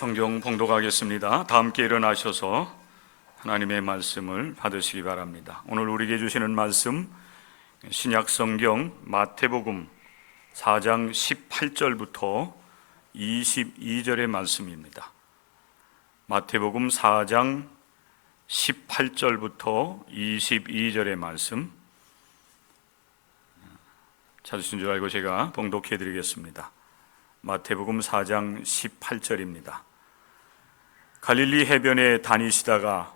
성경 봉독하겠습니다. 다 함께 일어나셔서 하나님의 말씀을 받으시기 바랍니다. 오늘 우리에게 주시는 말씀 신약 성경 마태복음 4장 18절부터 22절의 말씀입니다. 마태복음 4장 18절부터 22절의 말씀 찾으신 줄 알고 제가 봉독해 드리겠습니다. 마태복음 4장 18절입니다. 갈릴리 해변에 다니시다가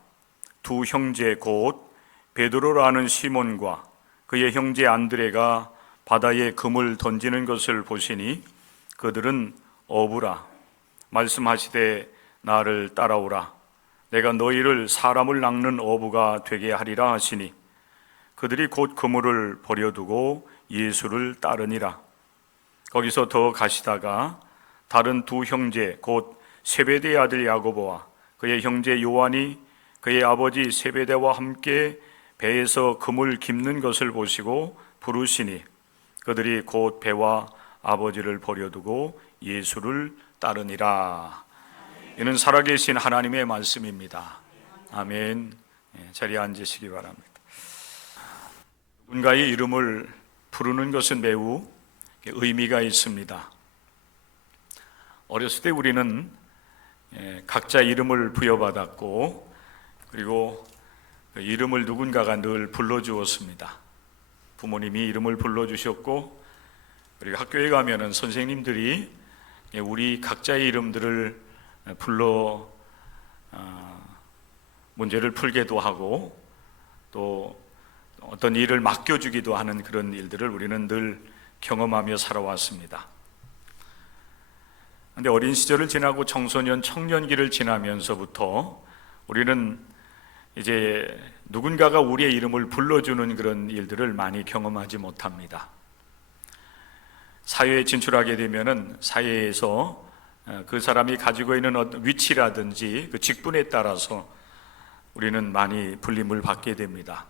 두 형제 곧 베드로라는 시몬과 그의 형제 안드레가 바다에 금을 던지는 것을 보시니 그들은 어부라 말씀하시되 나를 따라오라 내가 너희를 사람을 낚는 어부가 되게 하리라 하시니 그들이 곧 그물을 버려두고 예수를 따르니라. 거기서 더 가시다가 다른 두 형제 곧 세베대의 아들 야고보와 그의 형제 요한이 그의 아버지 세베대와 함께 배에서 금을 깁는 것을 보시고 부르시니 그들이 곧 배와 아버지를 버려두고 예수를 따르니라. 이는 살아계신 하나님의 말씀입니다. 아멘. 자리에 앉으시기 바랍니다. 누군가의 이름을 부르는 것은 매우 의미가 있습니다. 어렸을 때 우리는 각자 이름을 부여받았고 그리고 그 이름을 누군가가 늘 불러주었습니다. 부모님이 이름을 불러주셨고 그리고 학교에 가면은 선생님들이 우리 각자의 이름들을 불러 문제를 풀게도 하고 또 어떤 일을 맡겨주기도 하는 그런 일들을 우리는 늘 경험하며 살아왔습니다. 그런데 어린 시절을 지나고 청소년, 청년기를 지나면서부터 우리는 이제 누군가가 우리의 이름을 불러주는 그런 일들을 많이 경험하지 못합니다. 사회에 진출하게 되면은 사회에서 그 사람이 가지고 있는 어떤 위치라든지 그 직분에 따라서 우리는 많이 불림을 받게 됩니다.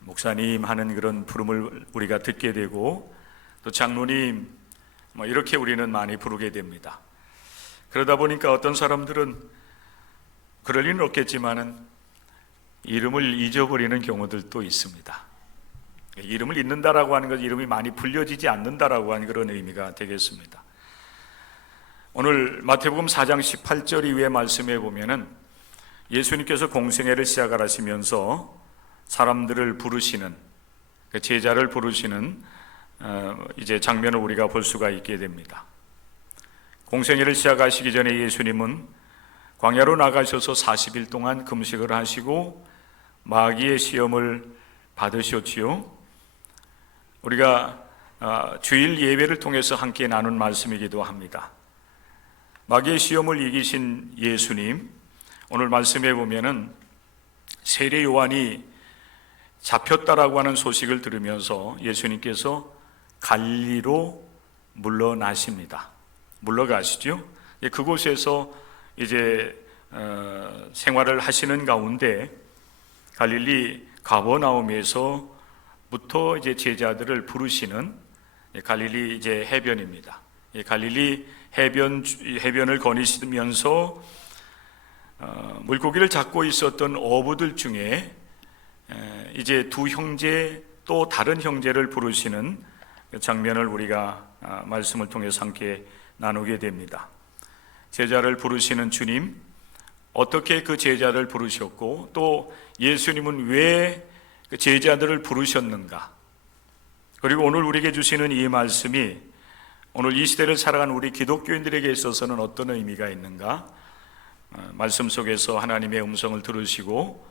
목사님 하는 그런 부름을 우리가 듣게 되고 또 장로님 이렇게 우리는 많이 부르게 됩니다. 그러다 보니까 어떤 사람들은 그럴 리는 없겠지만은 이름을 잊어버리는 경우들도 있습니다. 이름을 잊는다라고 하는 것은 이름이 많이 불려지지 않는다라고 하는 그런 의미가 되겠습니다. 오늘 마태복음 4장 18절 이후의 말씀에 보면은 예수님께서 공생애를 시작하시면서 사람들을 부르시는 제자를 부르시는 이제 장면을 우리가 볼 수가 있게 됩니다. 공생애를 시작하시기 전에 예수님은 광야로 나가셔서 40일 동안 금식을 하시고 마귀의 시험을 받으셨지요. 우리가 주일 예배를 통해서 함께 나눈 말씀이기도 합니다. 마귀의 시험을 이기신 예수님, 오늘 말씀에 보면은 세례 요한이 잡혔다라고 하는 소식을 들으면서 예수님께서 갈릴리로 물러나십니다. 물러가시죠. 그곳에서 이제 생활을 하시는 가운데 갈릴리 가버나움에서부터 이제 제자들을 부르시는 갈릴리 이제 해변입니다. 갈릴리 해변을 거니시면서 물고기를 잡고 있었던 어부들 중에 이제 두 형제 또 다른 형제를 부르시는 장면을 우리가 말씀을 통해서 함께 나누게 됩니다. 제자를 부르시는 주님, 어떻게 그 제자를 부르셨고 또 예수님은 왜 그 제자들을 부르셨는가? 그리고 오늘 우리에게 주시는 이 말씀이 오늘 이 시대를 살아가는 우리 기독교인들에게 있어서는 어떤 의미가 있는가? 말씀 속에서 하나님의 음성을 들으시고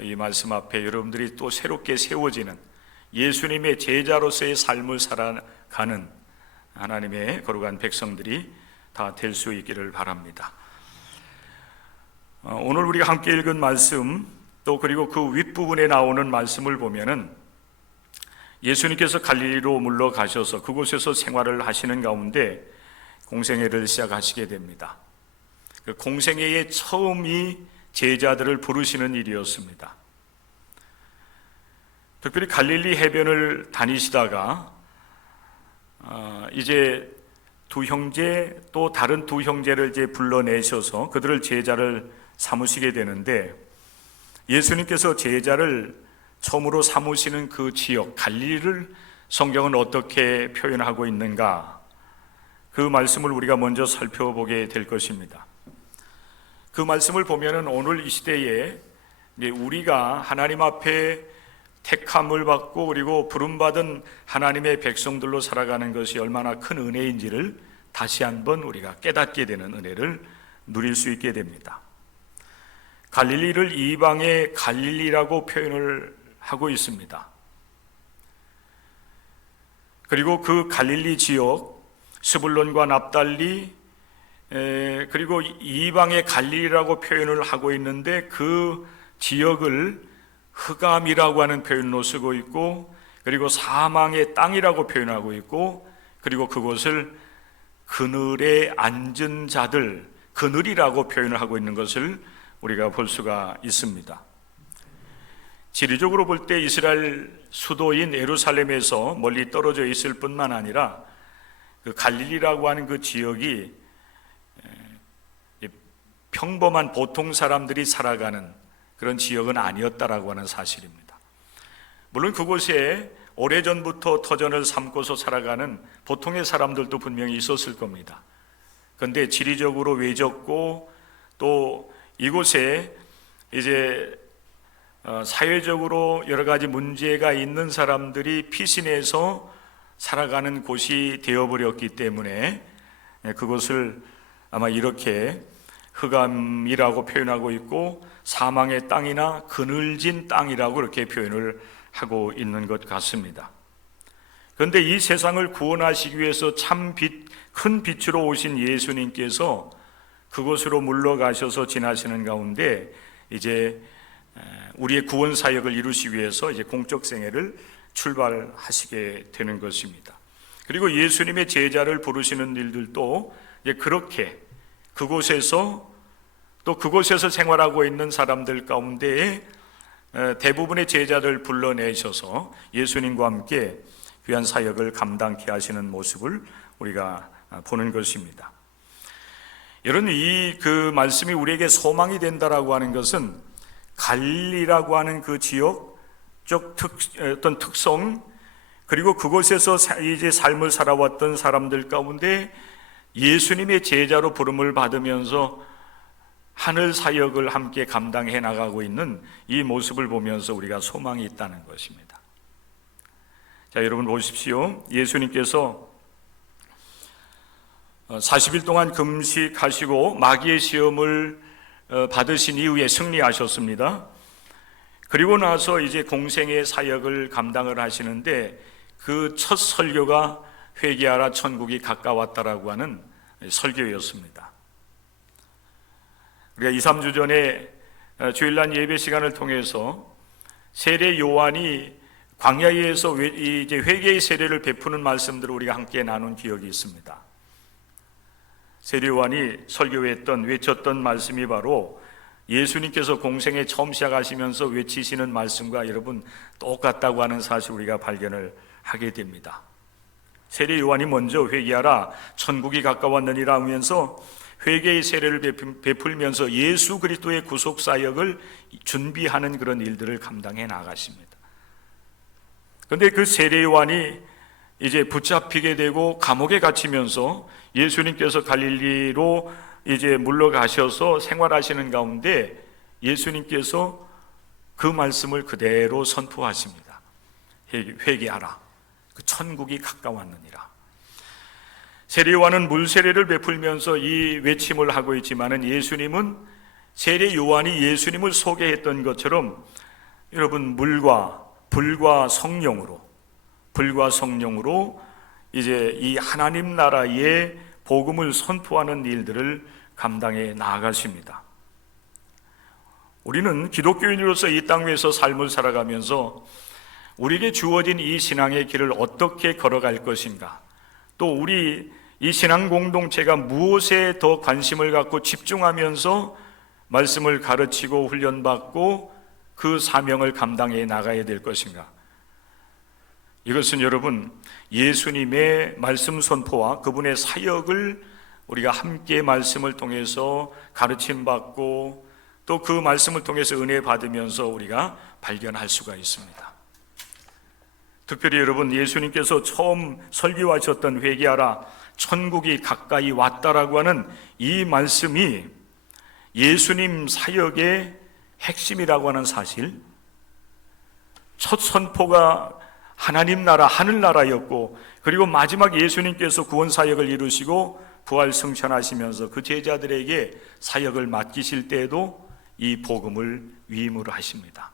이 말씀 앞에 여러분들이 또 새롭게 세워지는 예수님의 제자로서의 삶을 살아가는 하나님의 거룩한 백성들이 다 될 수 있기를 바랍니다. 오늘 우리가 함께 읽은 말씀 또 그리고 그 윗부분에 나오는 말씀을 보면은 예수님께서 갈릴리로 물러가셔서 그곳에서 생활을 하시는 가운데 공생애를 시작하시게 됩니다. 그 공생애의 처음이 제자들을 부르시는 일이었습니다. 특별히 갈릴리 해변을 다니시다가 이제 두 형제 또 다른 두 형제를 이제 불러내셔서 그들을 제자를 삼으시게 되는데, 예수님께서 제자를 처음으로 삼으시는 그 지역 갈릴리를 성경은 어떻게 표현하고 있는가, 그 말씀을 우리가 먼저 살펴보게 될 것입니다. 그 말씀을 보면은 오늘 이 시대에 우리가 하나님 앞에 택함을 받고 그리고 부름받은 하나님의 백성들로 살아가는 것이 얼마나 큰 은혜인지를 다시 한번 우리가 깨닫게 되는 은혜를 누릴 수 있게 됩니다. 갈릴리를 이방의 갈릴리라고 표현을 하고 있습니다. 그리고 그 갈릴리 지역, 스불론과 납달리, 그리고 이방의 갈릴리라고 표현을 하고 있는데, 그 지역을 흑암이라고 하는 표현으로 쓰고 있고, 그리고 사망의 땅이라고 표현하고 있고, 그리고 그곳을 그늘에 앉은 자들, 그늘이라고 표현을 하고 있는 것을 우리가 볼 수가 있습니다. 지리적으로 볼 때 이스라엘 수도인 예루살렘에서 멀리 떨어져 있을 뿐만 아니라 그 갈릴리라고 하는 그 지역이 평범한 보통 사람들이 살아가는 그런 지역은 아니었다라고 하는 사실입니다. 물론 그곳에 오래전부터 터전을 삼고서 살아가는 보통의 사람들도 분명히 있었을 겁니다. 그런데 지리적으로 외졌고 또 이곳에 이제 사회적으로 여러 가지 문제가 있는 사람들이 피신해서 살아가는 곳이 되어버렸기 때문에 그것을 아마 이렇게 흑암이라고 표현하고 있고, 사망의 땅이나 그늘진 땅이라고 이렇게 표현을 하고 있는 것 같습니다. 그런데 이 세상을 구원하시기 위해서 참 큰 빛으로 오신 예수님께서 그곳으로 물러가셔서 지나시는 가운데 이제 우리의 구원 사역을 이루시기 위해서 이제 공적 생애를 출발하시게 되는 것입니다. 그리고 예수님의 제자를 부르시는 일들도 이제 그렇게 그곳에서 또 그곳에서 생활하고 있는 사람들 가운데에 대부분의 제자를 불러내셔서 예수님과 함께 귀한 사역을 감당케 하시는 모습을 우리가 보는 것입니다. 여러분, 그 말씀이 우리에게 소망이 된다라고 하는 것은 갈릴리라고 하는 그 지역적 어떤 특성, 그리고 그곳에서 이제 삶을 살아왔던 사람들 가운데 예수님의 제자로 부름을 받으면서 하늘 사역을 함께 감당해 나가고 있는 이 모습을 보면서 우리가 소망이 있다는 것입니다. 자, 여러분 보십시오. 예수님께서 40일 동안 금식하시고 마귀의 시험을 받으신 이후에 승리하셨습니다. 그리고 나서 이제 공생의 사역을 감당을 하시는데, 그 첫 설교가 회개하라 천국이 가까웠다라고 하는 설교였습니다. 우리가 2, 3주 전에 주일날 예배 시간을 통해서 세례 요한이 광야에서 이제 회개의 세례를 베푸는 말씀들을 우리가 함께 나눈 기억이 있습니다. 세례 요한이 외쳤던 말씀이 바로 예수님께서 공생에 처음 시작하시면서 외치시는 말씀과 여러분 똑같다고 하는 사실 우리가 발견을 하게 됩니다. 세례 요한이 먼저 회개하라 천국이 가까웠느니라 하면서 회개의 세례를 베풀면서 예수 그리스도의 구속 사역을 준비하는 그런 일들을 감당해 나가십니다. 그런데 그 세례 요한이 이제 붙잡히게 되고 감옥에 갇히면서 예수님께서 갈릴리로 이제 물러가셔서 생활하시는 가운데 예수님께서 그 말씀을 그대로 선포하십니다. 회개하라, 그 천국이 가까웠느니라. 세례 요한은 물세례를 베풀면서 이 외침을 하고 있지만은 예수님은 세례 요한이 예수님을 소개했던 것처럼 여러분 물과 불과 성령으로 이제 이 하나님 나라의 복음을 선포하는 일들을 감당해 나아가십니다. 우리는 기독교인으로서 이 땅 위에서 삶을 살아가면서 우리에게 주어진 이 신앙의 길을 어떻게 걸어갈 것인가, 또 우리 이 신앙 공동체가 무엇에 더 관심을 갖고 집중하면서 말씀을 가르치고 훈련받고 그 사명을 감당해 나가야 될 것인가, 이것은 여러분 예수님의 말씀 선포와 그분의 사역을 우리가 함께 말씀을 통해서 가르침 받고 또 그 말씀을 통해서 은혜 받으면서 우리가 발견할 수가 있습니다. 특별히 여러분 예수님께서 처음 설교하셨던 회개하라 천국이 가까이 왔다라고 하는 이 말씀이 예수님 사역의 핵심이라고 하는 사실, 첫 선포가 하나님 나라 하늘나라였고 그리고 마지막 예수님께서 구원 사역을 이루시고 부활 승천하시면서 그 제자들에게 사역을 맡기실 때에도 이 복음을 위임으로 하십니다.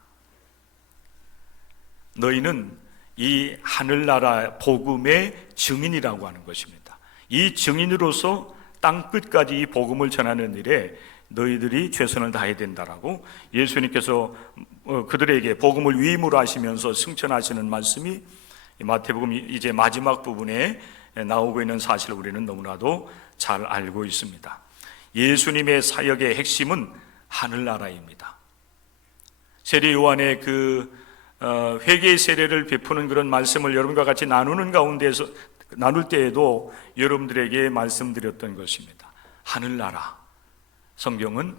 너희는 이 하늘나라 복음의 증인이라고 하는 것입니다. 이 증인으로서 땅 끝까지 이 복음을 전하는 일에 너희들이 최선을 다해야 된다라고 예수님께서 그들에게 복음을 위임으로 하시면서 승천하시는 말씀이 마태복음 이제 마지막 부분에 나오고 있는 사실을 우리는 너무나도 잘 알고 있습니다. 예수님의 사역의 핵심은 하늘나라입니다. 세례 요한의 그 회개의 세례를 베푸는 그런 말씀을 여러분과 같이 나누는 가운데서 나눌 때에도 여러분들에게 말씀드렸던 것입니다. 하늘나라. 성경은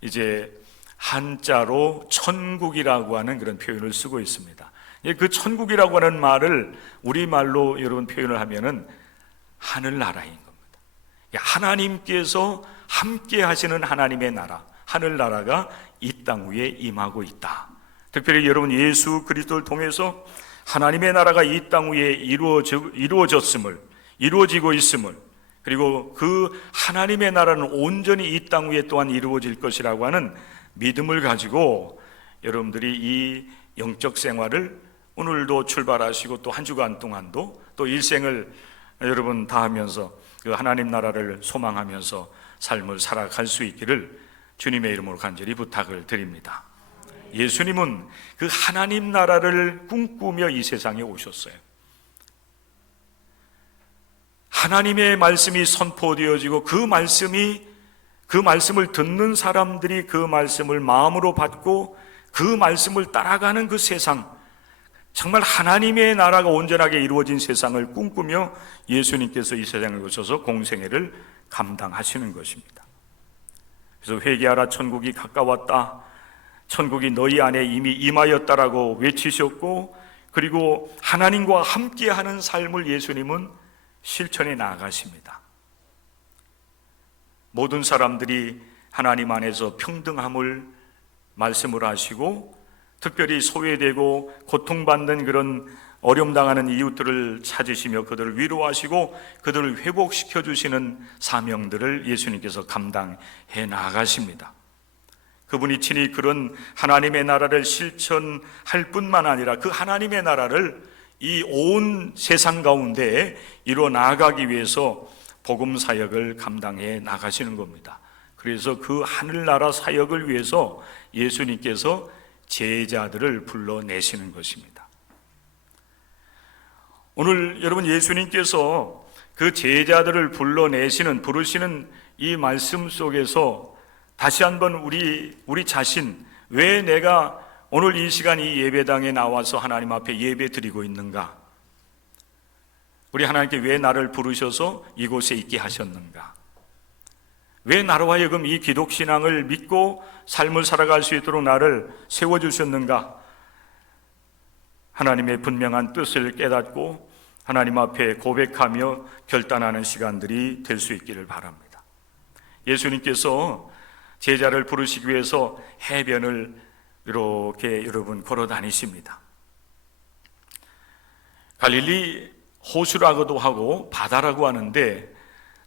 이제 한자로 천국이라고 하는 그런 표현을 쓰고 있습니다. 그 천국이라고 하는 말을 우리말로 여러분 표현을 하면은 하늘나라인 겁니다. 하나님께서 함께 하시는 하나님의 나라, 하늘나라가 이 땅 위에 임하고 있다. 특별히 여러분 예수 그리스도를 통해서 하나님의 나라가 이 땅 위에 이루어지고 있음을, 그리고 그 하나님의 나라는 온전히 이 땅 위에 또한 이루어질 것이라고 하는 믿음을 가지고 여러분들이 이 영적 생활을 오늘도 출발하시고 또 한 주간 동안도 또 일생을 여러분 다 하면서 그 하나님 나라를 소망하면서 삶을 살아갈 수 있기를 주님의 이름으로 간절히 부탁을 드립니다. 예수님은 그 하나님 나라를 꿈꾸며 이 세상에 오셨어요. 하나님의 말씀이 선포되어지고 그 말씀을 듣는 사람들이 그 말씀을 마음으로 받고 그 말씀을 따라가는 그 세상, 정말 하나님의 나라가 온전하게 이루어진 세상을 꿈꾸며 예수님께서 이 세상에 오셔서 공생애를 감당하시는 것입니다. 그래서 회개하라 천국이 가까웠다, 천국이 너희 안에 이미 임하였다라고 외치셨고, 그리고 하나님과 함께하는 삶을 예수님은 실천해 나아가십니다. 모든 사람들이 하나님 안에서 평등함을 말씀을 하시고, 특별히 소외되고 고통받는 그런 어려움당하는 이웃들을 찾으시며 그들을 위로하시고 그들을 회복시켜 주시는 사명들을 예수님께서 감당해 나아가십니다. 그분이 친히 그런 하나님의 나라를 실천할 뿐만 아니라 그 하나님의 나라를 이 온 세상 가운데 이루어 나아가기 위해서 복음 사역을 감당해 나가시는 겁니다. 그래서 그 하늘나라 사역을 위해서 예수님께서 제자들을 불러내시는 것입니다. 오늘 여러분 예수님께서 그 제자들을 부르시는 이 말씀 속에서 다시 한번 우리 자신, 왜 내가 오늘 이 시간 이 예배당에 나와서 하나님 앞에 예배 드리고 있는가? 우리 하나님께 왜 나를 부르셔서 이곳에 있게 하셨는가? 왜 나로 하여금 이 기독신앙을 믿고 삶을 살아갈 수 있도록 나를 세워주셨는가? 하나님의 분명한 뜻을 깨닫고 하나님 앞에 고백하며 결단하는 시간들이 될 수 있기를 바랍니다. 예수님께서 제자를 부르시기 위해서 해변을 이렇게 여러분 걸어 다니십니다. 갈릴리 호수라고도 하고 바다라고 하는데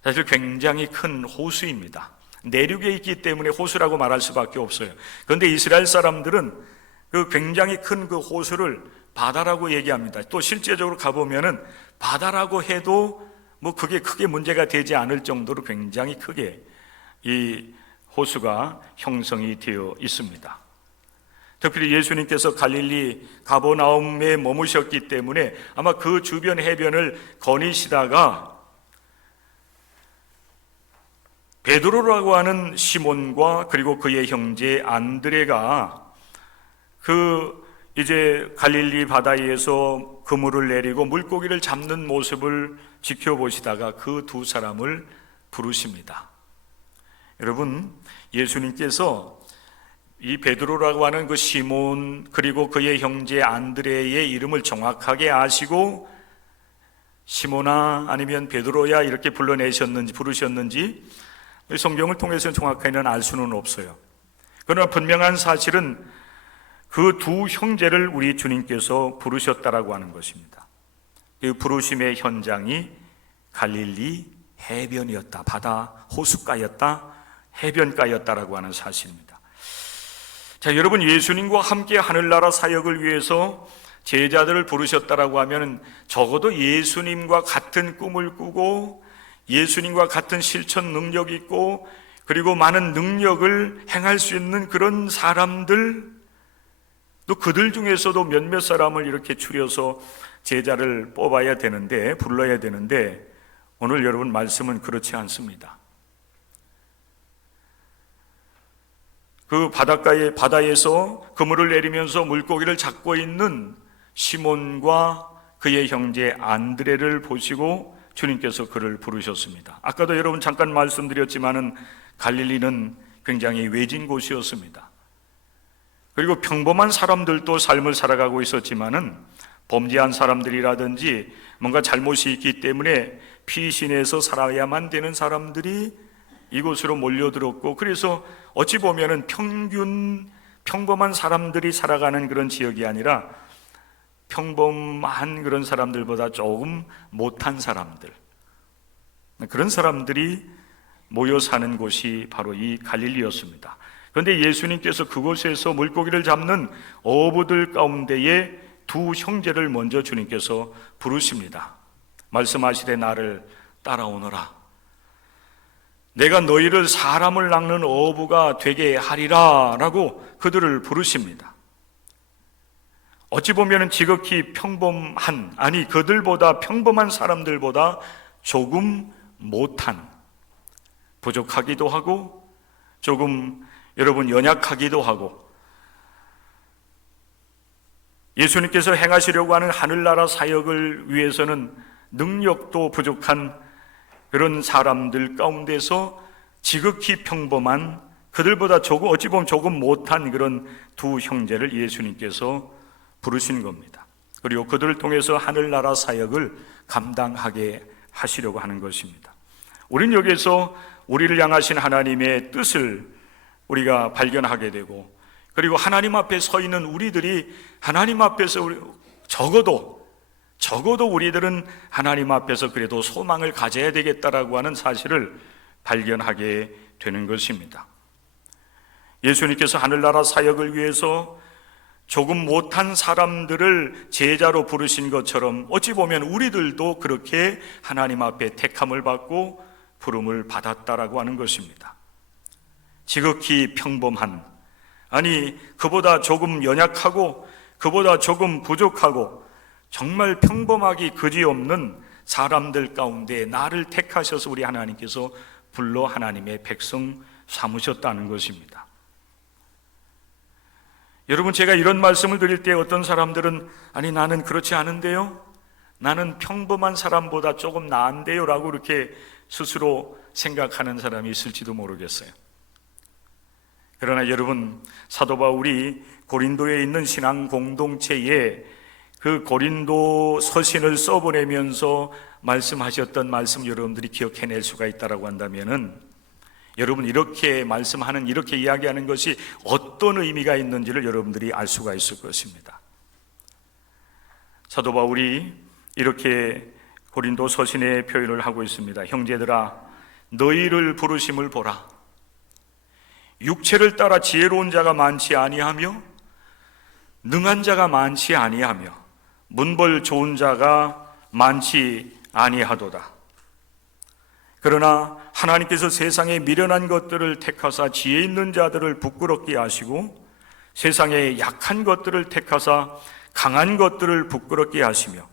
사실 굉장히 큰 호수입니다. 내륙에 있기 때문에 호수라고 말할 수밖에 없어요. 그런데 이스라엘 사람들은 그 굉장히 큰 그 호수를 바다라고 얘기합니다. 또 실제적으로 가보면은 바다라고 해도 뭐 그게 크게 문제가 되지 않을 정도로 굉장히 크게 이 호수가 형성이 되어 있습니다. 특별히 예수님께서 갈릴리 가버나움에 머무셨기 때문에 아마 그 주변 해변을 거니시다가 베드로라고 하는 시몬과 그리고 그의 형제 안드레가 그 이제 갈릴리 바다에서 그물을 내리고 물고기를 잡는 모습을 지켜보시다가 그 두 사람을 부르십니다. 여러분, 예수님께서 이 베드로라고 하는 그 시몬 그리고 그의 형제 안드레의 이름을 정확하게 아시고 시몬아 아니면 베드로야 이렇게 부르셨는지 성경을 통해서 정확하게는 알 수는 없어요. 그러나 분명한 사실은 그 두 형제를 우리 주님께서 부르셨다라고 하는 것입니다. 그 부르심의 현장이 갈릴리 해변이었다, 바다 호숫가였다, 해변가였다라고 하는 사실입니다. 자, 여러분, 예수님과 함께 하늘나라 사역을 위해서 제자들을 부르셨다라고 하면 적어도 예수님과 같은 꿈을 꾸고 예수님과 같은 실천 능력이 있고 그리고 많은 능력을 행할 수 있는 그런 사람들, 또 그들 중에서도 몇몇 사람을 이렇게 추려서 제자를 뽑아야 되는데, 불러야 되는데 오늘 여러분 말씀은 그렇지 않습니다. 그 바다에서 그물을 내리면서 물고기를 잡고 있는 시몬과 그의 형제 안드레를 보시고 주님께서 그를 부르셨습니다. 아까도 여러분 잠깐 말씀드렸지만은 갈릴리는 굉장히 외진 곳이었습니다. 그리고 평범한 사람들도 삶을 살아가고 있었지만은 범죄한 사람들이라든지 뭔가 잘못이 있기 때문에 피신해서 살아야만 되는 사람들이 이곳으로 몰려들었고, 그래서 어찌 보면은 평범한 사람들이 살아가는 그런 지역이 아니라 평범한 그런 사람들보다 조금 못한 사람들, 그런 사람들이 모여 사는 곳이 바로 이 갈릴리였습니다. 그런데 예수님께서 그곳에서 물고기를 잡는 어부들 가운데에 두 형제를 먼저 주님께서 부르십니다. 말씀하시되 나를 따라오너라. 내가 너희를 사람을 낚는 어부가 되게 하리라 라고 그들을 부르십니다. 어찌 보면 지극히 그들보다 평범한 사람들보다 조금 못한, 부족하기도 하고 조금 여러분 연약하기도 하고 예수님께서 행하시려고 하는 하늘나라 사역을 위해서는 능력도 부족한 그런 사람들 가운데서 지극히 평범한, 그들보다 어찌 보면 조금 못한 그런 두 형제를 예수님께서 부르신 겁니다. 그리고 그들을 통해서 하늘나라 사역을 감당하게 하시려고 하는 것입니다. 우리는 여기에서 우리를 향하신 하나님의 뜻을 우리가 발견하게 되고, 그리고 하나님 앞에 서 있는 우리들이 하나님 앞에서 적어도 우리들은 하나님 앞에서 그래도 소망을 가져야 되겠다라고 하는 사실을 발견하게 되는 것입니다. 예수님께서 하늘나라 사역을 위해서 조금 못한 사람들을 제자로 부르신 것처럼 어찌 보면 우리들도 그렇게 하나님 앞에 택함을 받고 부름을 받았다라고 하는 것입니다. 지극히 평범한, 그보다 조금 연약하고 그보다 조금 부족하고 정말 평범하기 그지없는 사람들 가운데 나를 택하셔서 우리 하나님께서 불러 하나님의 백성 삼으셨다는 것입니다. 여러분, 제가 이런 말씀을 드릴 때 어떤 사람들은 나는 그렇지 않은데요, 나는 평범한 사람보다 조금 나은데요 라고 이렇게 스스로 생각하는 사람이 있을지도 모르겠어요. 그러나 여러분, 사도 바울이 고린도에 있는 신앙 공동체에 그 고린도 서신을 써보내면서 말씀하셨던 말씀 여러분들이 기억해낼 수가 있다라고 한다면은 여러분 이렇게 이야기하는 것이 어떤 의미가 있는지를 여러분들이 알 수가 있을 것입니다. 사도 바울이 이렇게 고린도 서신의 표현을 하고 있습니다. 형제들아, 너희를 부르심을 보라. 육체를 따라 지혜로운 자가 많지 아니하며 능한 자가 많지 아니하며 문벌 좋은 자가 많지 아니하도다. 그러나 하나님께서 세상에 미련한 것들을 택하사 지혜 있는 자들을 부끄럽게 하시고 세상에 약한 것들을 택하사 강한 것들을 부끄럽게 하시며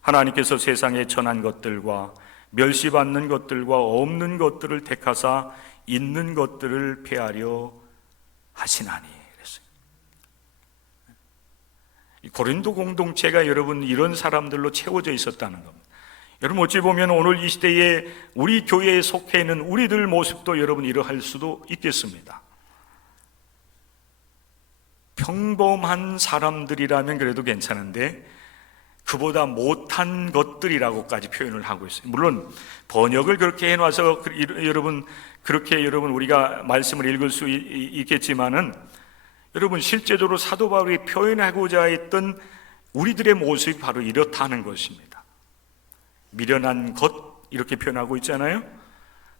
하나님께서 세상에 천한 것들과 멸시받는 것들과 없는 것들을 택하사 있는 것들을 폐하려 하시나니. 그랬어요. 고린도 공동체가 여러분 이런 사람들로 채워져 있었다는 겁니다. 여러분 어찌 보면 오늘 이 시대에 우리 교회에 속해 있는 우리들 모습도 여러분 이러할 수도 있겠습니다. 평범한 사람들이라면 그래도 괜찮은데 그보다 못한 것들이라고까지 표현을 하고 있어요. 물론 번역을 그렇게 해놔서 여러분 그렇게 우리가 말씀을 읽을 수 있겠지만은 여러분 실제적으로 사도 바울이 표현하고자 했던 우리들의 모습이 바로 이렇다는 것입니다. 미련한 것 이렇게 표현하고 있잖아요.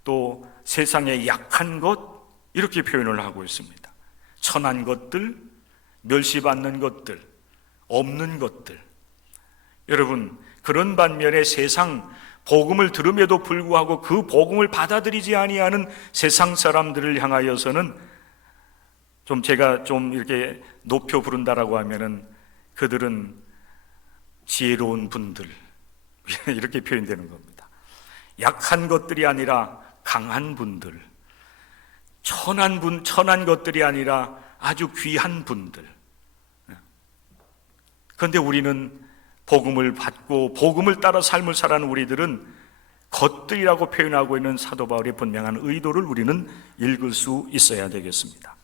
또 세상에 약한 것 이렇게 표현을 하고 있습니다. 천한 것들, 멸시받는 것들, 없는 것들. 여러분 그런 반면에 세상 복음을 들음에도 불구하고 그 복음을 받아들이지 아니하는 세상 사람들을 향하여서는 제가 이렇게 높여 부른다라고 하면은 그들은 지혜로운 분들 이렇게 표현되는 겁니다. 약한 것들이 아니라 강한 분들, 천한 것들이 아니라 아주 귀한 분들. 그런데 우리는 복음을 받고 복음을 따라 삶을 살아가는 우리들은 것들이라고 표현하고 있는 사도 바울의 분명한 의도를 우리는 읽을 수 있어야 되겠습니다.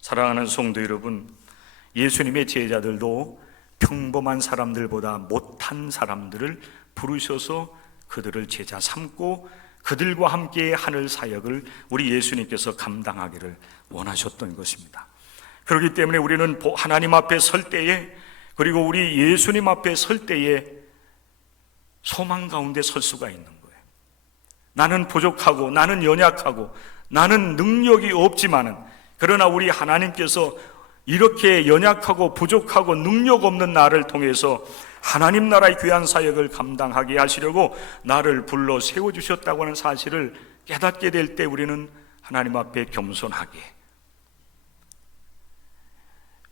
사랑하는 성도 여러분, 예수님의 제자들도 평범한 사람들보다 못한 사람들을 부르셔서 그들을 제자 삼고 그들과 함께 하늘 사역을 우리 예수님께서 감당하기를 원하셨던 것입니다. 그렇기 때문에 우리는 하나님 앞에 설 때에, 그리고 우리 예수님 앞에 설 때에 소망 가운데 설 수가 있는 거예요. 나는 부족하고 나는 연약하고 나는 능력이 없지만은, 그러나 우리 하나님께서 이렇게 연약하고 부족하고 능력 없는 나를 통해서 하나님 나라의 귀한 사역을 감당하게 하시려고 나를 불러 세워주셨다고 하는 사실을 깨닫게 될 때 우리는 하나님 앞에 겸손하게,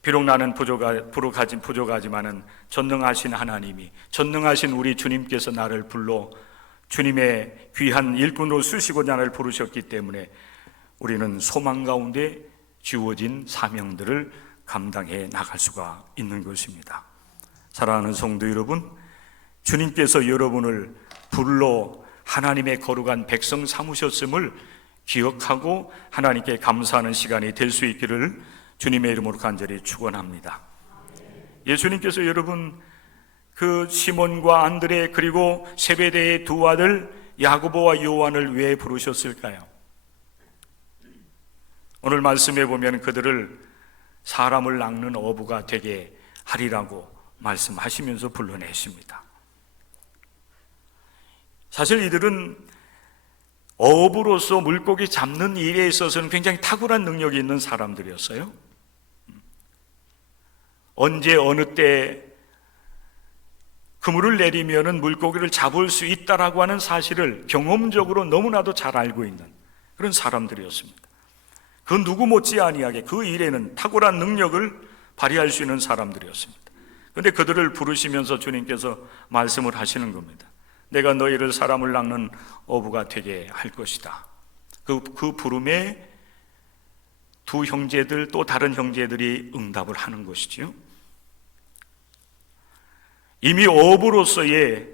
비록 나는 부족하지만은 전능하신 하나님이, 전능하신 우리 주님께서 나를 불러 주님의 귀한 일꾼으로 쓰시고자 나를 부르셨기 때문에 우리는 소망 가운데 주어진 사명들을 감당해 나갈 수가 있는 것입니다. 사랑하는 성도 여러분, 주님께서 여러분을 불러 하나님의 거룩한 백성 삼으셨음을 기억하고 하나님께 감사하는 시간이 될 수 있기를 주님의 이름으로 간절히 축원합니다. 예수님께서 여러분 그 시몬과 안드레 그리고 세베대의 두 아들 야고보와 요한을 왜 부르셨을까요? 오늘 말씀해 보면 그들을 사람을 낚는 어부가 되게 하리라고 말씀하시면서 불러내십니다. 사실 이들은 어부로서 물고기 잡는 일에 있어서는 굉장히 탁월한 능력이 있는 사람들이었어요. 언제 어느 때 그물을 내리면은 물고기를 잡을 수 있다라고 하는 사실을 경험적으로 너무나도 잘 알고 있는 그런 사람들이었습니다. 그 누구 못지 아니하게 그 일에는 탁월한 능력을 발휘할 수 있는 사람들이었습니다. 그런데 그들을 부르시면서 주님께서 말씀을 하시는 겁니다. 내가 너희를 사람을 낚는 어부가 되게 할 것이다. 그 부름에 두 형제들 또 다른 형제들이 응답을 하는 것이지요. 이미 어부로서의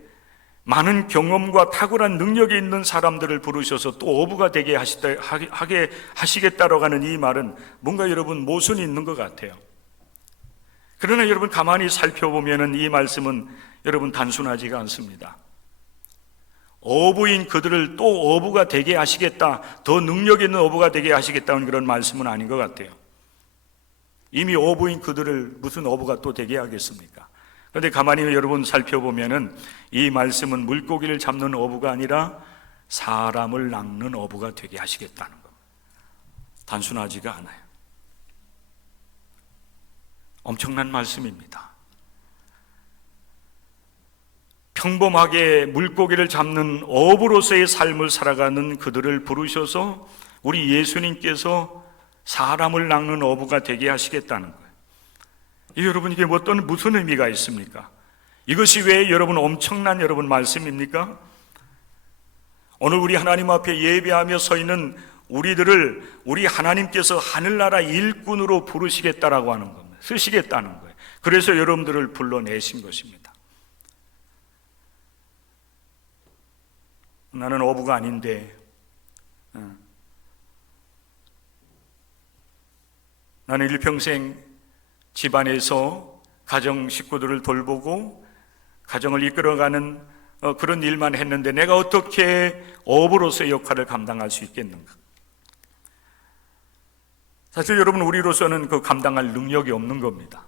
많은 경험과 탁월한 능력이 있는 사람들을 부르셔서 또 어부가 되게 하시겠다라고 하는 이 말은 뭔가 여러분 모순이 있는 것 같아요. 그러나 여러분 가만히 살펴보면 이 말씀은 여러분 단순하지가 않습니다. 어부인 그들을 또 어부가 되게 하시겠다, 더 능력 있는 어부가 되게 하시겠다는 그런 말씀은 아닌 것 같아요. 이미 어부인 그들을 무슨 어부가 또 되게 하겠습니까? 그런데 가만히 여러분 살펴보면은 이 말씀은 물고기를 잡는 어부가 아니라 사람을 낚는 어부가 되게 하시겠다는 겁니다. 단순하지가 않아요. 엄청난 말씀입니다. 평범하게 물고기를 잡는 어부로서의 삶을 살아가는 그들을 부르셔서 우리 예수님께서 사람을 낚는 어부가 되게 하시겠다는 거예요. 여러분 이게 무슨 의미가 있습니까? 이것이 왜 여러분 엄청난 여러분 말씀입니까? 오늘 우리 하나님 앞에 예배하며 서 있는 우리들을 우리 하나님께서 하늘나라 일꾼으로 부르시겠다라고 하는 겁니다. 쓰시겠다는 거예요. 그래서 여러분들을 불러내신 것입니다. 나는 어부가 아닌데, 나는 일평생 집안에서 가정 식구들을 돌보고 가정을 이끌어가는 그런 일만 했는데 내가 어떻게 어부로서의 역할을 감당할 수 있겠는가? 사실 여러분, 우리로서는 그 감당할 능력이 없는 겁니다.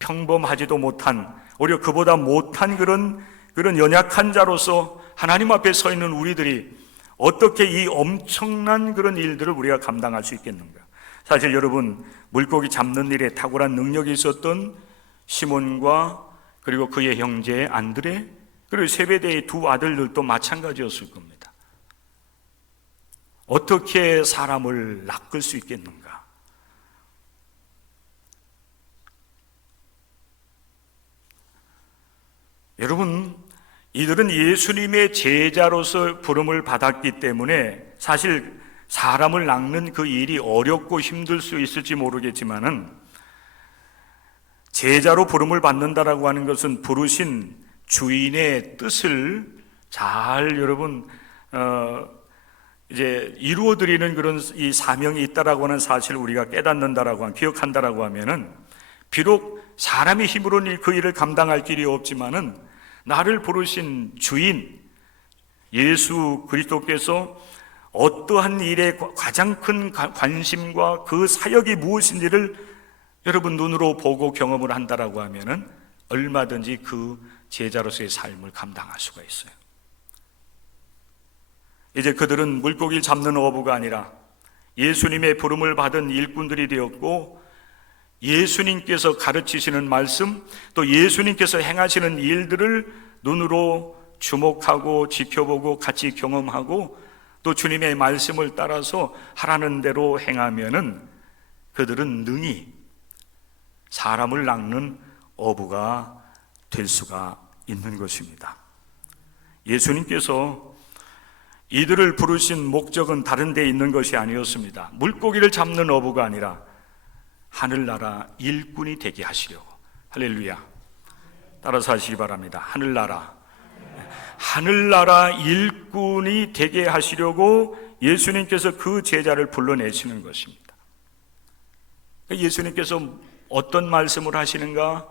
평범하지도 못한, 오히려 그보다 못한 그런 연약한 자로서 하나님 앞에 서 있는 우리들이 어떻게 이 엄청난 그런 일들을 우리가 감당할 수 있겠는가? 사실 여러분, 물고기 잡는 일에 탁월한 능력이 있었던 시몬과 그리고 그의 형제 안드레, 그리고 세베대의 두 아들들도 마찬가지였을 겁니다. 어떻게 사람을 낚을 수 있겠는가? 여러분, 이들은 예수님의 제자로서 부름을 받았기 때문에 사실 사람을 낚는 그 일이 어렵고 힘들 수 있을지 모르겠지만은, 제자로 부름을 받는다라고 하는 것은 부르신 주인의 뜻을 잘 여러분 이제 이루어드리는 그런 이 사명이 있다라고 하는 사실을 우리가 깨닫는다라고 하면, 기억한다라고 하면은, 비록 사람의 힘으로는 그 일을 감당할 길이 없지만은 나를 부르신 주인 예수 그리스도께서 어떠한 일에 가장 큰 관심과 그 사역이 무엇인지를 여러분 눈으로 보고 경험을 한다라고 하면은 얼마든지 그 제자로서의 삶을 감당할 수가 있어요. 이제 그들은 물고기를 잡는 어부가 아니라 예수님의 부름을 받은 일꾼들이 되었고, 예수님께서 가르치시는 말씀, 또 예수님께서 행하시는 일들을 눈으로 주목하고 지켜보고 같이 경험하고, 또 주님의 말씀을 따라서 하라는 대로 행하면은 그들은 능히 사람을 낚는 어부가 될 수가 있는 것입니다. 예수님께서 이들을 부르신 목적은 다른 데 있는 것이 아니었습니다. 물고기를 잡는 어부가 아니라 하늘나라 일꾼이 되게 하시려고. 할렐루야. 따라서 하시기 바랍니다. 하늘나라 일꾼이 되게 하시려고 예수님께서 그 제자를 불러내시는 것입니다. 예수님께서 어떤 말씀을 하시는가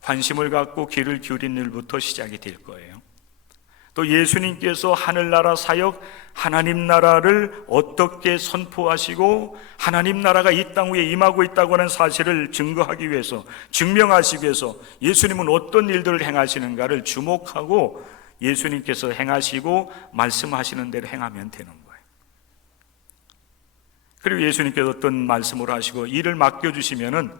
관심을 갖고 귀를 기울이는 일부터 시작이 될 거예요. 또 예수님께서 하늘나라 사역, 하나님 나라를 어떻게 선포하시고 하나님 나라가 이 땅 위에 임하고 있다고 하는 사실을 증거하기 위해서, 증명하시기 위해서 예수님은 어떤 일들을 행하시는가를 주목하고 예수님께서 행하시고 말씀하시는 대로 행하면 되는 거예요. 그리고 예수님께서 어떤 말씀을 하시고 일을 맡겨주시면은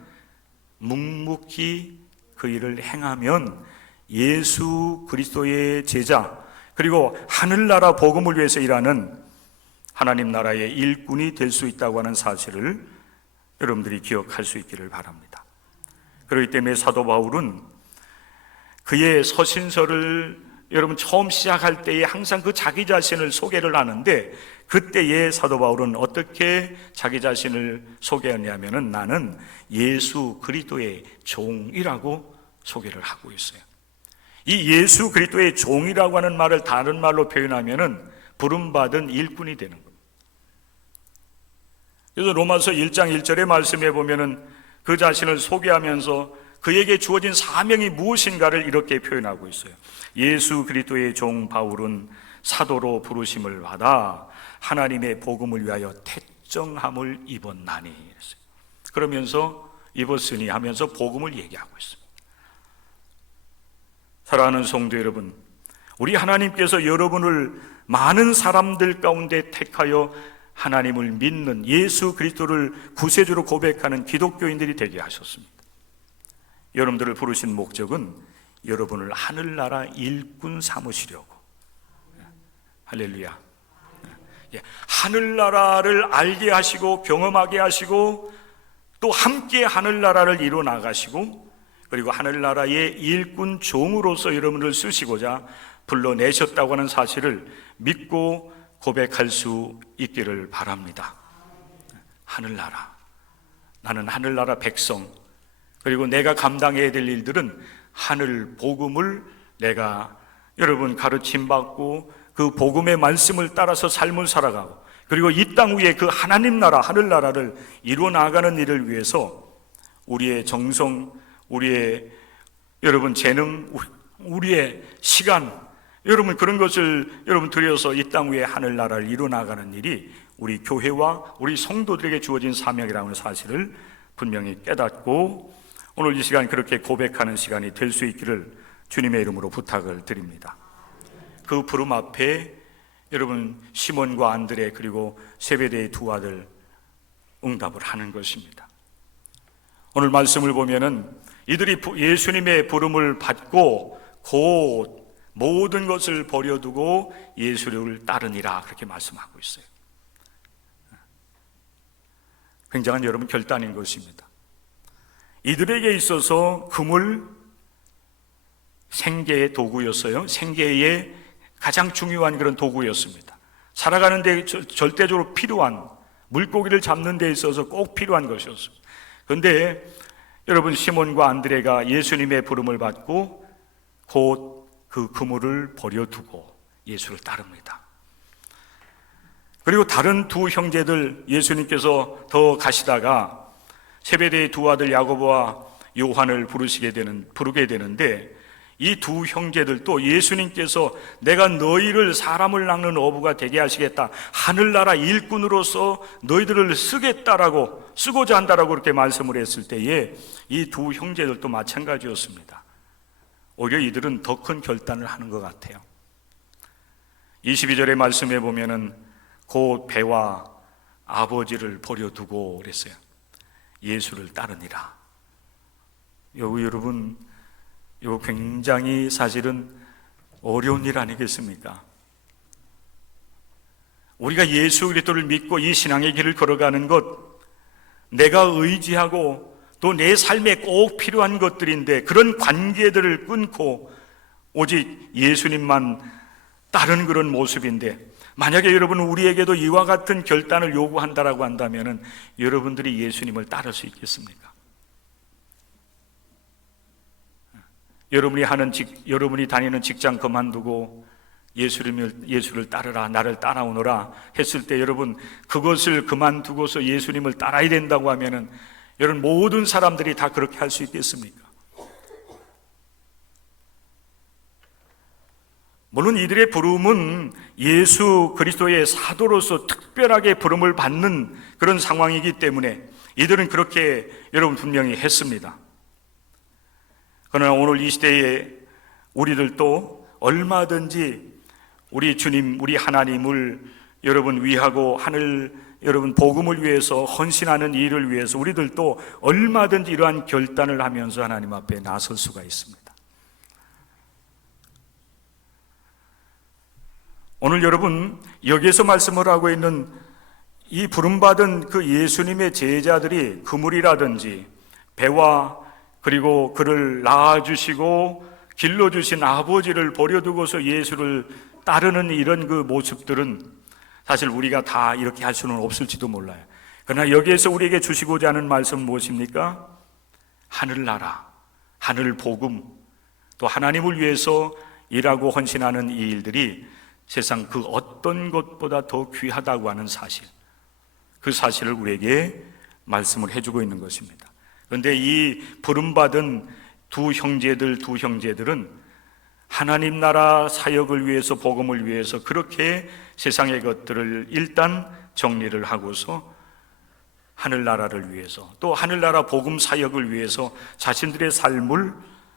묵묵히 그 일을 행하면 예수 그리스도의 제자, 그리고 하늘나라 복음을 위해서 일하는 하나님 나라의 일꾼이 될 수 있다고 하는 사실을 여러분들이 기억할 수 있기를 바랍니다. 그렇기 때문에 사도 바울은 그의 서신서를 여러분 처음 시작할 때에 항상 그 자기 자신을 소개를 하는데, 그때의 사도 바울은 어떻게 자기 자신을 소개하냐면은 나는 예수 그리스도의 종이라고 소개를 하고 있어요. 이 예수 그리스도의 종이라고 하는 말을 다른 말로 표현하면은 부름받은 일꾼이 되는 겁니다. 그래서 로마서 1장 1절의 말씀에 보면은 그 자신을 소개하면서 그에게 주어진 사명이 무엇인가를 이렇게 표현하고 있어요. 예수 그리스도의 종 바울은 사도로 부르심을 받아 하나님의 복음을 위하여 택정함을 입었나니. 그러면서 입었으니 하면서 복음을 얘기하고 있습니다. 사랑하는 성도 여러분, 우리 하나님께서 여러분을 많은 사람들 가운데 택하여 하나님을 믿는, 예수 그리스도를 구세주로 고백하는 기독교인들이 되게 하셨습니다. 여러분들을 부르신 목적은 여러분을 하늘나라 일꾼 삼으시려고. 할렐루야. 하늘나라를 알게 하시고 경험하게 하시고 또 함께 하늘나라를 이루어 나가시고, 그리고 하늘나라의 일꾼 종으로서 여러분을 쓰시고자 불러내셨다고 하는 사실을 믿고 고백할 수 있기를 바랍니다. 하늘나라, 나는 하늘나라 백성, 그리고 내가 감당해야 될 일들은 하늘 복음을 내가 여러분 가르침받고 그 복음의 말씀을 따라서 삶을 살아가고, 그리고 이 땅 위에 그 하나님 나라, 하늘나라를 이루어 나가는 일을 위해서 우리의 정성, 우리의 여러분 재능, 우리의 시간, 여러분 그런 것을 여러분 들여서 이 땅 위에 하늘나라를 이루어 나가는 일이 우리 교회와 우리 성도들에게 주어진 사명이라는 사실을 분명히 깨닫고 오늘 이 시간 그렇게 고백하는 시간이 될 수 있기를 주님의 이름으로 부탁을 드립니다. 그 부름 앞에 여러분 시몬과 안드레 그리고 세베대의 두 아들 응답을 하는 것입니다. 오늘 말씀을 보면은 이들이 예수님의 부름을 받고 곧 모든 것을 버려두고 예수를 따르니라 그렇게 말씀하고 있어요. 굉장한 여러분 결단인 것입니다. 이들에게 있어서 금을 생계의 도구였어요. 생계의 가장 중요한 그런 도구였습니다. 살아가는 데 절대적으로 필요한, 물고기를 잡는 데 있어서 꼭 필요한 것이었습니다. 그런데 여러분 시몬과 안드레가 예수님의 부름을 받고 곧 그 그물을 버려두고 예수를 따릅니다. 그리고 다른 두 형제들 예수님께서 더 가시다가 세베대의 두 아들 야고보와 요한을 부르게 되는데 이 두 형제들도 예수님께서 내가 너희를 사람을 낚는 어부가 되게 하시겠다, 하늘나라 일꾼으로서 너희들을 쓰고자 한다라고 그렇게 말씀을 했을 때에 이 두 형제들도 마찬가지였습니다. 오히려 이들은 더 큰 결단을 하는 것 같아요. 22절의 말씀에 보면은 곧 배와 아버지를 버려두고 그랬어요. 예수를 따르니라. 여러분, 이거 굉장히 사실은 어려운 일 아니겠습니까? 우리가 예수 그리스도를 믿고 이 신앙의 길을 걸어가는 것, 내가 의지하고 또 내 삶에 꼭 필요한 것들인데 그런 관계들을 끊고 오직 예수님만 따르는 그런 모습인데, 만약에 여러분 우리에게도 이와 같은 결단을 요구한다라고 한다면 여러분들이 예수님을 따를 수 있겠습니까? 여러분이 다니는 직장 그만두고 예수를 따르라, 나를 따라오너라 했을 때 여러분 그것을 그만두고서 예수님을 따라야 된다고 하면은 여러분 모든 사람들이 다 그렇게 할 수 있겠습니까? 물론 이들의 부름은 예수 그리스도의 사도로서 특별하게 부름을 받는 그런 상황이기 때문에 이들은 그렇게 여러분 분명히 했습니다. 그러나 오늘 이 시대에 우리들도 얼마든지 우리 주님, 우리 하나님을 여러분 위하고 여러분 복음을 위해서 헌신하는 일을 위해서 우리들도 얼마든지 이러한 결단을 하면서 하나님 앞에 나설 수가 있습니다. 오늘 여러분 여기에서 말씀을 하고 있는 이 부름받은 그 예수님의 제자들이 그물이라든지 배와 그리고 그를 낳아주시고 길러주신 아버지를 버려두고서 예수를 따르는 이런 그 모습들은 사실 우리가 다 이렇게 할 수는 없을지도 몰라요. 그러나 여기에서 우리에게 주시고자 하는 말씀은 무엇입니까? 하늘나라, 하늘 복음, 또 하나님을 위해서 일하고 헌신하는 이 일들이 세상 그 어떤 것보다 더 귀하다고 하는 사실, 그 사실을 우리에게 말씀을 해주고 있는 것입니다. 그런데 이 부름받은 두 형제들은 하나님 나라 사역을 위해서, 복음을 위해서 그렇게 세상의 것들을 일단 정리를 하고서 하늘나라를 위해서, 또 하늘나라 복음 사역을 위해서 자신들의 삶을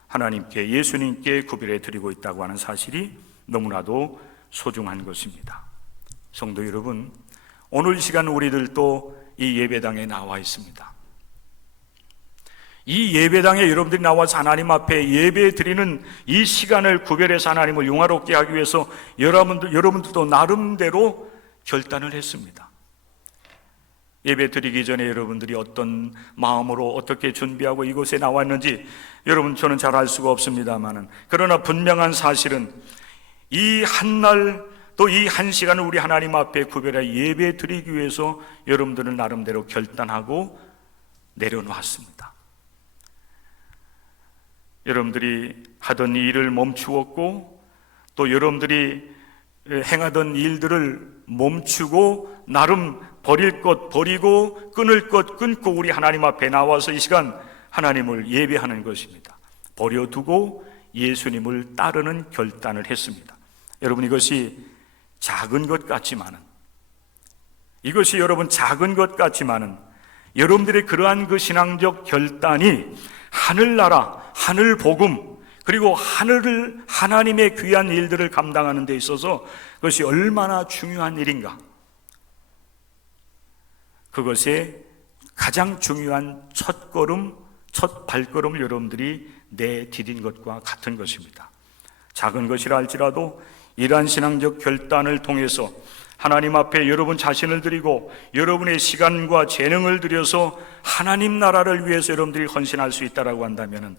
하나님께, 예수님께 구별해 드리고 있다고 하는 사실이 너무나도 소중한 것입니다. 성도 여러분, 오늘 이 시간 우리들도 이 예배당에 나와 있습니다. 이 예배당에 여러분들이 나와서 하나님 앞에 예배 드리는 이 시간을 구별해서 하나님을 영화롭게 하기 위해서 여러분들도 나름대로 결단을 했습니다. 예배 드리기 전에 여러분들이 어떤 마음으로 어떻게 준비하고 이곳에 나왔는지 여러분 저는 잘 알 수가 없습니다만은, 그러나 분명한 사실은 이 한 날 또 이 한 시간을 우리 하나님 앞에 구별해 예배 드리기 위해서 여러분들은 나름대로 결단하고 내려놓았습니다. 여러분들이 하던 일을 멈추었고 또 여러분들이 행하던 일들을 멈추고 나름 버릴 것 버리고 끊을 것 끊고 우리 하나님 앞에 나와서 이 시간 하나님을 예배하는 것입니다. 버려두고 예수님을 따르는 결단을 했습니다. 여러분, 이것이 작은 것 같지만은, 이것이 여러분 작은 것 같지만은 여러분들의 그러한 그 신앙적 결단이 하늘나라, 하늘 복음, 그리고 하나님의 귀한 일들을 감당하는 데 있어서 그것이 얼마나 중요한 일인가, 그것에 가장 중요한 첫 발걸음을 여러분들이 내디딘 것과 같은 것입니다. 작은 것이라 할지라도 이러한 신앙적 결단을 통해서 하나님 앞에 여러분 자신을 드리고 여러분의 시간과 재능을 들여서 하나님 나라를 위해서 여러분들이 헌신할 수 있다라고 한다면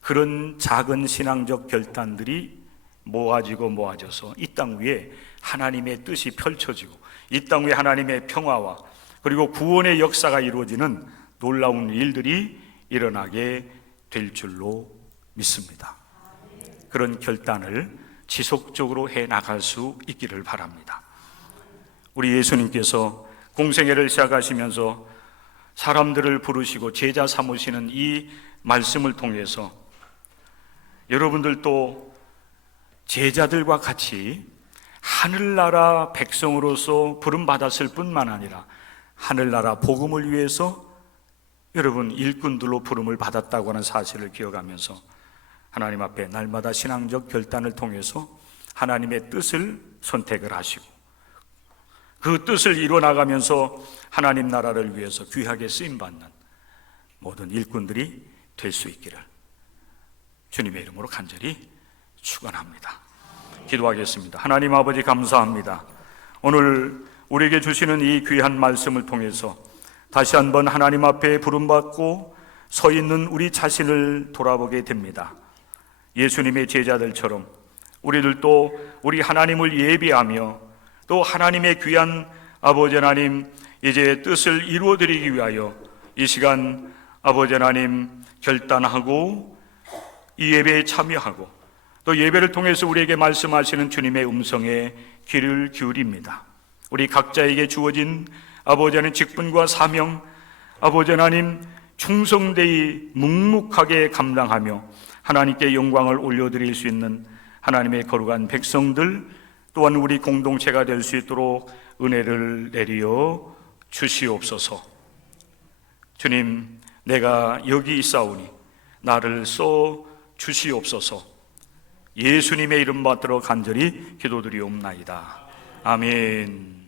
그런 작은 신앙적 결단들이 모아져서 이 땅 위에 하나님의 뜻이 펼쳐지고 이 땅 위에 하나님의 평화와 그리고 구원의 역사가 이루어지는 놀라운 일들이 일어나게 될 줄로 믿습니다. 그런 결단을 지속적으로 해 나갈 수 있기를 바랍니다. 우리 예수님께서 공생애를 시작하시면서 사람들을 부르시고 제자 삼으시는 이 말씀을 통해서 여러분들도 제자들과 같이 하늘나라 백성으로서 부름받았을 뿐만 아니라 하늘나라 복음을 위해서 여러분 일꾼들로 부름을 받았다고 하는 사실을 기억하면서 하나님 앞에 날마다 신앙적 결단을 통해서 하나님의 뜻을 선택을 하시고 그 뜻을 이루어나가면서 하나님 나라를 위해서 귀하게 쓰임받는 모든 일꾼들이 될 수 있기를 주님의 이름으로 간절히 축원합니다. 기도하겠습니다. 하나님 아버지, 감사합니다. 오늘 우리에게 주시는 이 귀한 말씀을 통해서 다시 한번 하나님 앞에 부름받고 서 있는 우리 자신을 돌아보게 됩니다. 예수님의 제자들처럼 우리들도 우리 하나님을 예비하며 또 하나님의 귀한 아버지 하나님 이제 뜻을 이루어드리기 위하여 이 시간 아버지 하나님 결단하고 이 예배에 참여하고 또 예배를 통해서 우리에게 말씀하시는 주님의 음성에 귀를 기울입니다. 우리 각자에게 주어진 아버지 하나님 직분과 사명, 아버지 하나님 충성되이 묵묵하게 감당하며 하나님께 영광을 올려드릴 수 있는 하나님의 거룩한 백성들 또한 우리 공동체가 될 수 있도록 은혜를 내리어 주시옵소서. 주님, 내가 여기 있사오니 나를 써 주시옵소서. 예수님의 이름 받들어 간절히 기도드리옵나이다. 아멘.